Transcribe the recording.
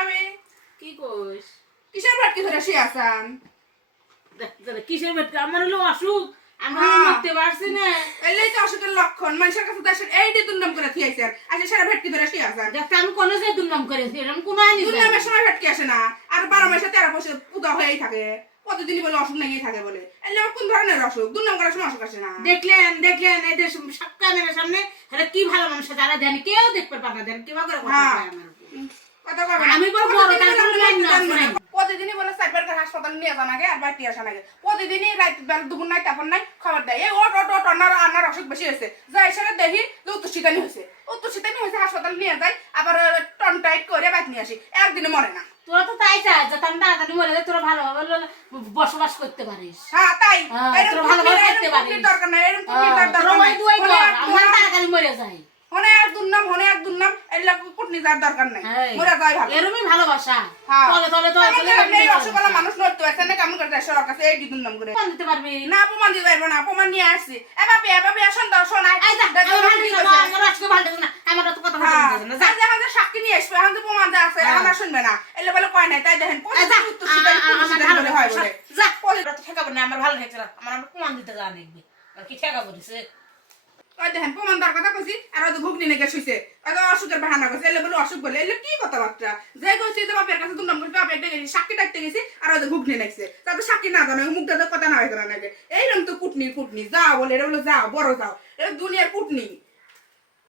আমি কি কইস? কিসের ভাটকি ধরে শুয়ে আছেন? কিসের বেটা? আমার হলো অসুখ, আমি মরতে পারছি না। এলেই তো অসুখের লক্ষণ। মানুষের কাছে দেশের এইটি দুর্নাম করে থিয়েছেন, আজকে সারা ভেটকি ধরে শুয়ে আছেন। দেখতে আমি কোনো যে দুর্নাম করেছি, এরকম কোনো আইনি দুর্নামের সময় ভেটকি আসে না, আর 12 মাসে 13 বছর পূজা হয়েই থাকে। প্রতিদিনই বলে অসুখ নেই থাকে বলে, এলে কোন ধরনের অসুখ? দুর্নাম করার সময় অসুখ আসে না। দেখলেন এদের সাক্ষাতের সামনে এটা কি ভালো মানুষ যারা দেন, কেউ দেখতে পারে না, দেন কিবা করে কথা কয় আমার উপর। কথা কবে না? আমি বলবো বড় তার লাইন না করে প্রতিদিনই বলে সাইবার হাসপাতাল নিয়ে যান আগে আর বাড়ি আসা আগে। প্রতিদিনই রাত বেলা দুপুর নাই তারপর নাই খবর দেয়, এই ওট ওট ওট আনার অসুখ বেশি হয়েছে, যাই সেটা দেখি যে উত্তরশীতানি হয়েছে, হাসপাতাল নিয়ে যাই, আবার টন টাইট করে বাইক নিয়ে আসি, একদিনে মরে না। তোরা তো তাই চাস যে আমি তাড়াতাড়ি মরে যাই, তোরা ভালোভাবে বসবাস করতে পারিস। হ্যাঁ তাই তোরা ভালোভাবে করতে পারিস, দরকার নাই, এরকম তোরা ওই দুই কর, আমরা তাড়াতাড়ি মরে যাই। হনে এক দুর্নাম এলা কুটনি যার দরকার নাই, মরে যাই ভালো। এরমই ভালোবাসা। হ্যাঁ তলে তলে তলে তলে এই অসুখওয়ালা মানুষ নড়তে পারছে না, কেমন করে সবার কাছে এই দুর্নাম করে প্রমাণ দিতে পারবি না? প্রমাণ দিতে পারবো না, প্রমাণ নিয়ে আসছি। এ বাপি আসুন তো, শোনাই আমার আজকে ভালো লাগছে না, আমার তো কথা বলতে না। যা সাক্ষী নিয়ে আসবে, এখন তো প্রমাণ যা আছে আমার শুনবে না, এলে বলে কয় নাই তাই দেখেন ঠেকাবো না, আমার ভালো ঠেকছে না, আমার প্রমাণ দিতে যা দেখবি কি ঠেকাবো দিছে। ওই দেখেন প্রমাণ দেওয়ার কথা কইছি, আর হয়তো ঘুগনি নেগে শুইছে, হয়তো অসুখের বাহানা করছে, এলে বলে অসুখ বলে, এলে কি কথাবার্তা? যে কইছি যে বাপের কাছে দুর্নাম করছি, বাপের ডেকে গেছি, সাক্ষী ডাকতে গেছি, আর হয়তো ঘুগনি নেগছে, তাতে সাক্ষী না জানো, মুখটা কথা না হয় নাকি এইরকম তো কুটনি যাও বলে, এটা বলে যাও বড় যাও, এটা দুনিয়ার কুটনি।